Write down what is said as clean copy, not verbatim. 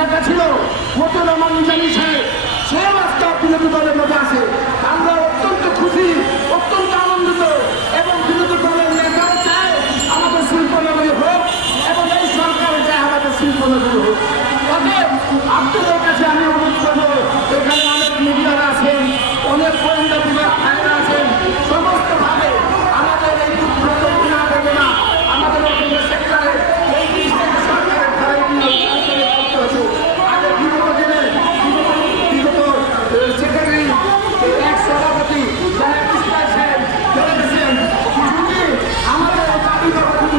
নেতা ছিল মতো রহমান নিজামী সাহেব, সেও আজকে বিরোধী দলের মধ্যে আছে। আমরা অত্যন্ত খুশি, অত্যন্ত আনন্দিত, এবং বিরোধী দলের নেতাও চায় আমাদের শিল্পনগরী হোক, এবং এই সরকারও চায় আমাদের শিল্পনগরী হোক। অতএব আপনাদের কাছে আমি অনুরোধ করবো,